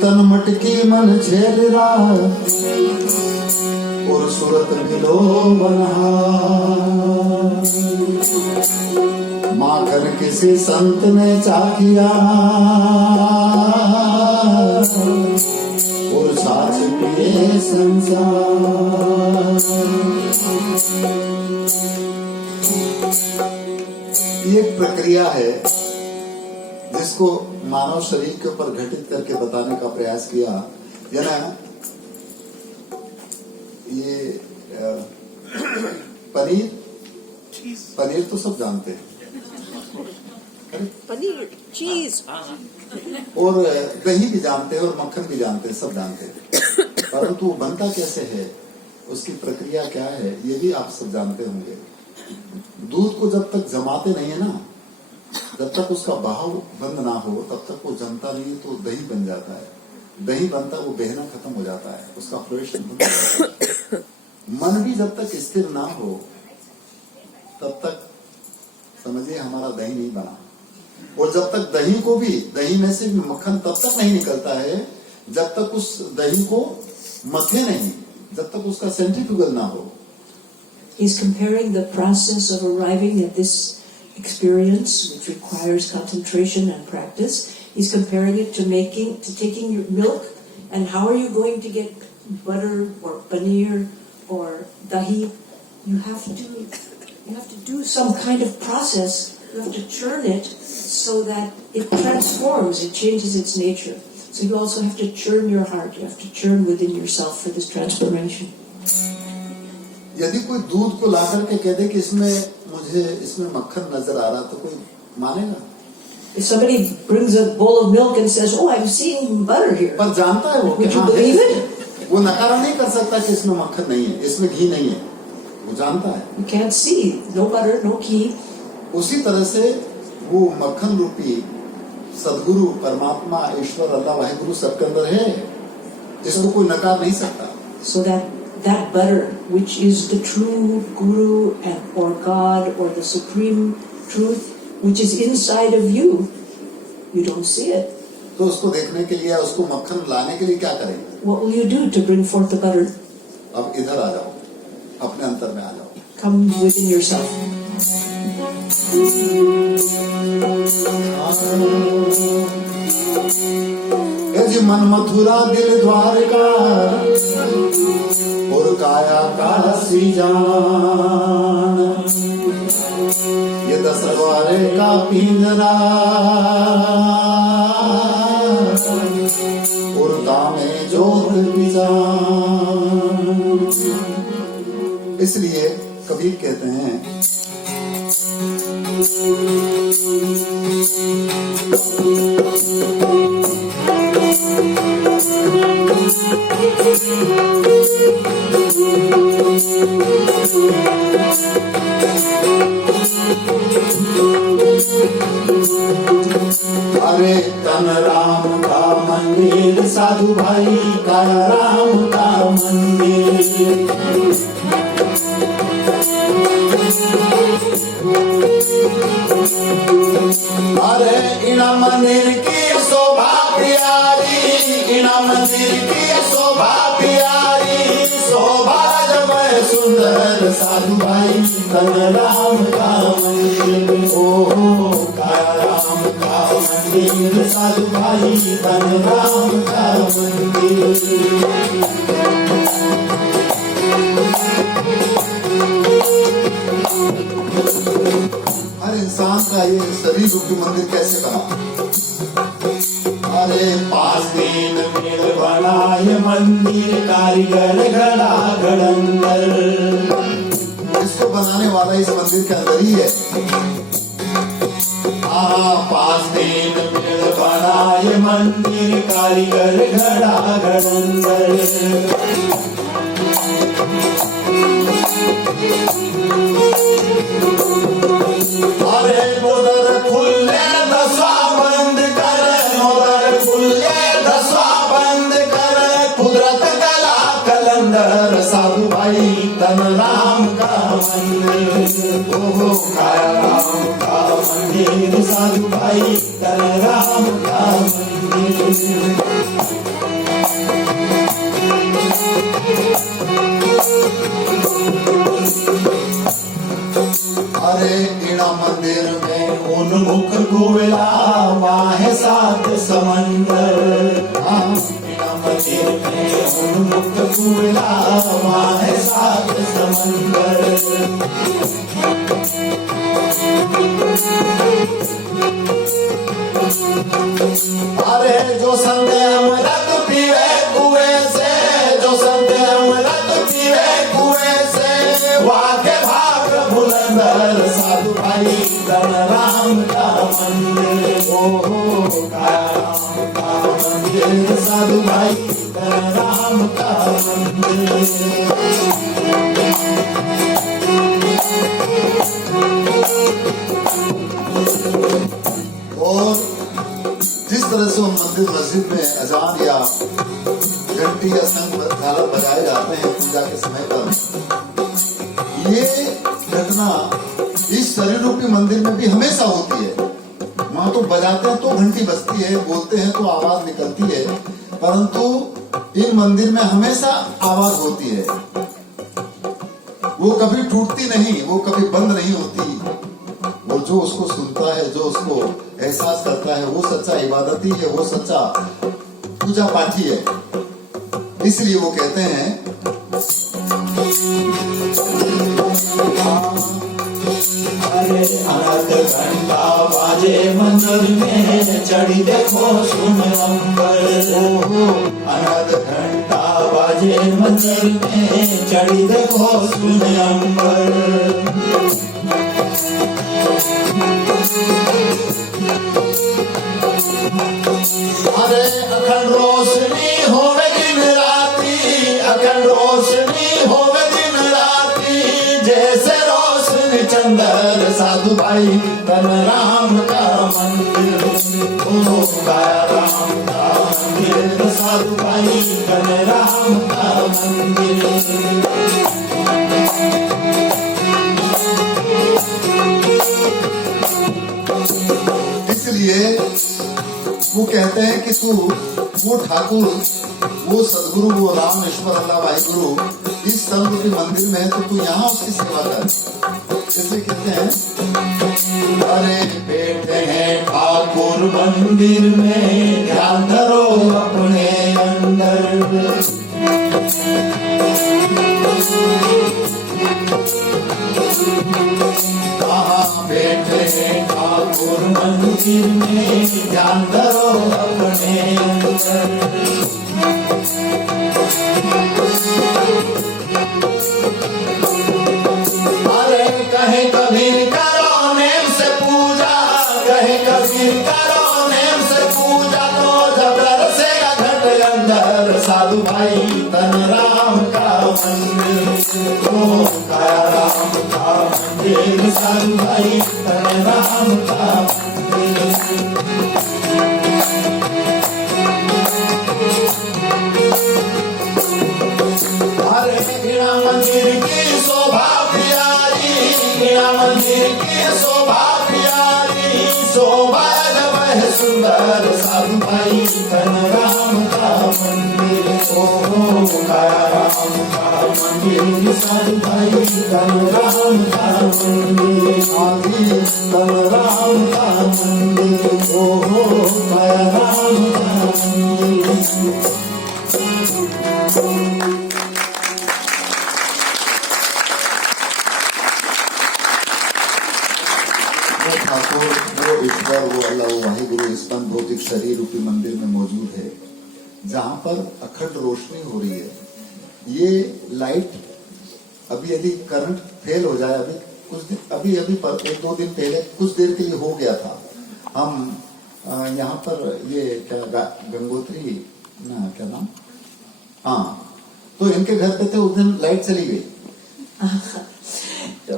तन मटकी मन झेल रहा और सूरत मिलो बना माखन किसी संत ने चाखिया और साथ पिए संसार। ये एक प्रक्रिया है जिसको मानव शरीर के ऊपर घटित करके बताने का प्रयास किया। यानी ये पनीर तो सब जानते हैं, पनीर, चीज और दही भी जानते हैं और मक्खन भी जानते हैं, सब जानते हैं, परंतु वो बनता कैसे है, उसकी प्रक्रिया क्या है, ये भी आप सब जानते होंगे। दूध को जब तक जमाते नहीं है ना, जब तक उसका बहाव बंद ना हो तब तक वो जमता नहीं है, तो दही बन जाता है। दही बनता वो बहना खत्म हो जाता है, उसका फ्लोरेशन बंद हो जाता है। मन भी जब तक स्थिर ना हो तब तक समझिए हमारा दही नहीं बना। और जब तक दही में से भी मक्खन तब तक नहीं निकलता है जब तक उस दही को मथे नहीं, जब तक उसका सेंट्रीफ्यूगल ना हो। He's comparing the process of arriving at this experience, which requires concentration and practice. He's comparing it to taking your milk, and how are you going to get butter or paneer or dahi? You have to do some kind of process. You have to churn it so that it transforms, it changes its nature. So you also have to churn your heart. You have to churn within yourself for this transformation. यदि कोई दूध को ला करके कह दे कि मुझे इसमें मक्खन नजर आ रहा, तो कोई मानेगा? If somebody brings a bowl of milk and says, "Oh, I'm seeing butter here," पर जानता है वो, would you believe it? वो नकारा नहीं कर सकता कि इसमें मक्खन नहीं है, इसमें घी नहीं है, वो जानता है। You can't see, no butter, no ghee. उसी तरह से वो मक्खन रूपी सदगुरु परमात्मा ईश्वर अल्लाह वाहिगुरु सबके अंदर है, जिसको कोई नकार नहीं सकता। So that butter, which is the true Guru or God or the supreme truth, which is inside of you, you don't see it. तो उसको देखने के लिए, उसको मक्खन लाने के लिए क्या करेंगे? What will you do to bring forth the butter? अब इधर आ जाओ, अपने अंतर में आ जाओ। Come within yourself. जी मन मथुरा दिल द्वारका और काया काशी जान, ये दरबारे का पिंजरा और दामे जोत बिजान। इसलिए कबीर कहते हैं अरे तन राम का मंदिर साधु भाई का राम का मंदिर, अरे इना मंदिर की शोभा प्यारी, इना मंदिर की शोभा प्यारी, शोभा जब सुंदर साधु भाई तन राम का मंदिर। ओ काया राम का मंदिर साधु भाई तन राम का मंदिर। हर इंसान का ये शरीर रूपी मंदिर कैसे बना? अरे 5 दिन में बनाए मंदिर कारीगर घड़ा घड़ंगर, इसको बनाने वाला इस मंदिर के अंदर ही है। 5 दिन में बनाए मंदिर कारीगर घड़ा घड़ंगर, अरे मोदर खुले दसवा बंद कर, मोदर खुले दसवा बंद कर, कुदरत कला कलंदर साधु भाई तन राम का मंदिर। ओ काया राम का मंदिर मंदिर साधु भाई तन राम का मंदिर। अरे ईड़ा मंदिर में उन्मुख कुवला वाहे सात समंदर। ईड़ा मंदिर में उन्मुख कुवला वाहे सात समंदर। अरे जो संत अमृत पीवे कुएं से, जो संत अमृत पीवे कुएं से, वाके भाग बुलंदर साधु भाई तन राम का मंदिर। ओ राम का मंदिर साधु भाई तन राम का मंदिर। और जिस तरह से वो मंदिर मस्जिद में अजान या घंटी या शंख झालर बजाए जाते हैं पूजा के समय पर, ये घटना इस शरीर रूपी मंदिर में भी हमेशा होती है। वहां तो बजाते हैं तो घंटी बजती है, बोलते हैं तो आवाज निकलती है, परंतु इन मंदिर में हमेशा आवाज होती है। वो कभी टूटती नहीं, वो कभी बंद नहीं होती। और जो उसको सुनता है, जो उसको एहसास करता है, वो सच्चा इबादती है, वो सच्चा पूजा पाठी है। इसलिए वो कहते हैं अरे अनंत घंटा बाजे मंदिर में चढ़ी देखो सुन अंबर। अनंत घंटा बाजे मंदिर में चढ़ी देखो सुन अंबर। अरे अखंड रोशनी होवे दिन राती, अखंड रोशनी होवे दिन राती, जैसे रोशनी चंदर साधु भाई तन राम का मंदिर। ओ गाया राम का मंदिर साधु भाई तन राम का मंदिर। इसलिए वो कहते हैं कि तू वो ठाकुर, वो सदगुरु, वो राम ईश्वर अल्लाह वाहिगुरु इस सर्व के मंदिर में है, तो तू यहाँ उसकी सेवा कर। इसलिए कहते हैं अरे बैठे हैं ठाकुर मंदिर में ध्यान धरो अपने अंदर। बैठे हैं ठाकुर मंदिर में ध्यान धरो अपने अंदर। अरे कहे कबीर करो नेम से पूजा, कहे कबीर करो नेम से पूजा, तो जब बरसेगा घट अंदर साधु भाई तन राम का मंदिर। ओ काया राम का मंदिर साधु भाई तन राम का मंदिर। अरे ईड़ा मंदिर की शोभा प्यारी, ईड़ा मंदिर की शोभा प्यारी, शोभा जब है सुंदर साधु भाई तन राम का मंदिर। ओ काया राम का मंदिर साधु भाई तन राम का मंदिर। तन राम का मंदिर। ओ काया राम का मंदिर। ठाकुर, वो ईश्वर, वो अल्लाह, वो वाहिगुरु इस पंच भौतिक शरीर रूपी मंदिर में मौजूद है, जहाँ पर अखंड रोशनी हो रही है। ये लाइट अभी यदि करंट फेल हो जाए, अभी कुछ दिन, अभी पर एक दो दिन पहले कुछ देर के लिए हो गया था। हम यहाँ पर ये क्या गंगोत्री ना क्या नाम, हाँ, तो इनके घर पे थे, उस दिन लाइट चली गई। So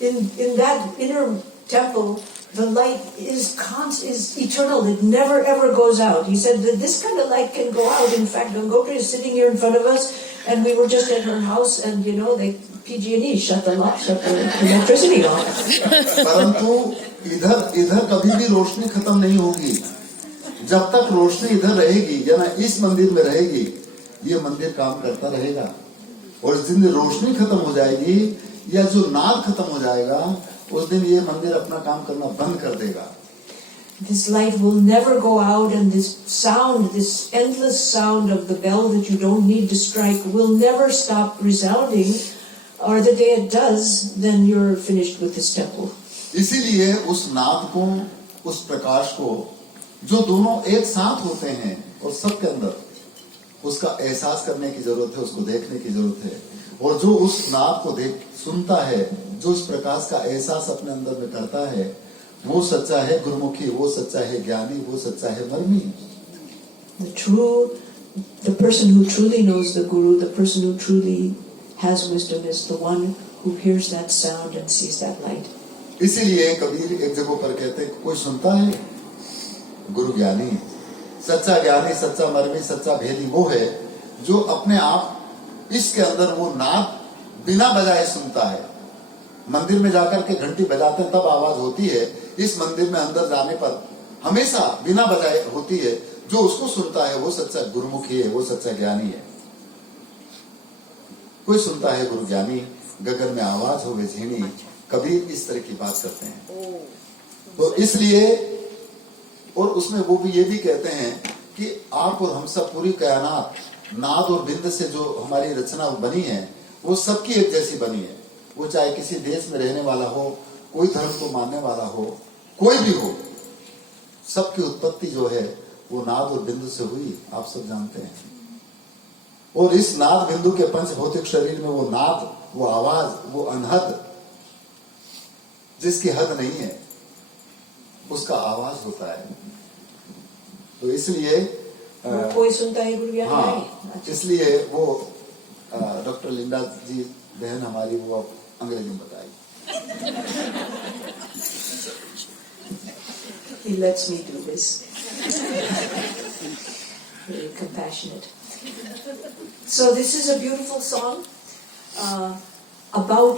in that inner temple, the light is eternal. It never ever goes out. He said that this kind of light can go out. In fact, Gangotri is sitting here in front of us, and we were just at her house, and they PG&E shut the electricity off. परंतु इधर कभी भी रोशनी खत्म नहीं होगी। जब तक रोशनी इधर रहेगी या ना इस मंदिर में रहेगी, ये मंदिर काम करता रहेगा। और जिस दिन रोशनी खत्म हो जाएगी या जो नाद खत्म हो जाएगा, उस दिन ये मंदिर अपना काम करना बंद कर देगा। This light will never go out, and this sound, this endless sound of the bell that you don't need to strike, will never stop resounding, or the day it does, then you're finished with this temple. इसीलिए उस नाद को, उस प्रकाश को, जो दोनों एक साथ होते हैं और सबके अंदर, उसका एहसास करने की जरूरत है, उसको देखने की जरूरत है। और जो उस नाद को सुनता है, जो उस प्रकाश का एहसास अपने अंदर में करता है, वो सच्चा है गुरुमुखी, वो सच्चा है ज्ञानी, वो सच्चा है मर्मी। The person who truly knows the Guru, the person who truly has wisdom, is the one who hears that sound and sees that light. इसीलिए कबीर एक जगह पर कहते हैं, कोई सुनता है गुरु ज्ञानी, सच्चा ज्ञानी, सच्चा मर्मी, सच्चा भेदी वो है जो अपने आप इसके अंदर वो नाद बिना बजाए सुनता है। मंदिर में जाकर के घंटी बजाते हैं तब आवाज होती है, इस मंदिर में अंदर जाने पर हमेशा बिना बजाए होती है। जो उसको सुनता है वो सच्चा गुरुमुखी है, वो सच्चा ज्ञानी है। कोई सुनता है गुरु ज्ञानी, गगन में आवाज होवे झीणी, कबीर इस तरह की बात करते हैं। तो इसलिए, और उसमें वो भी ये भी कहते हैं कि आप और हम सब, पूरी कायनात नाद और बिंद से जो हमारी रचना बनी है, वो सबकी एक जैसी बनी है। वो चाहे किसी देश में रहने वाला हो, कोई धर्म को मानने वाला हो, कोई भी हो, सबकी उत्पत्ति जो है वो नाद और बिंदु से हुई, आप सब जानते हैं। और इस नाद बिंदु के पंच भौतिक शरीर में वो नाद, वो आवाज, वो अनहद, जिसकी हद नहीं है, उसका आवाज होता है। तो इसलिए कोई सुनता है गुरु ज्ञानी हाँ, नहीं। इसलिए वो डॉक्टर लिंडा जी बहन हमारी, वो अंग्रेजी में बताई। He lets me do this. Very compassionate. So this is a beautiful song about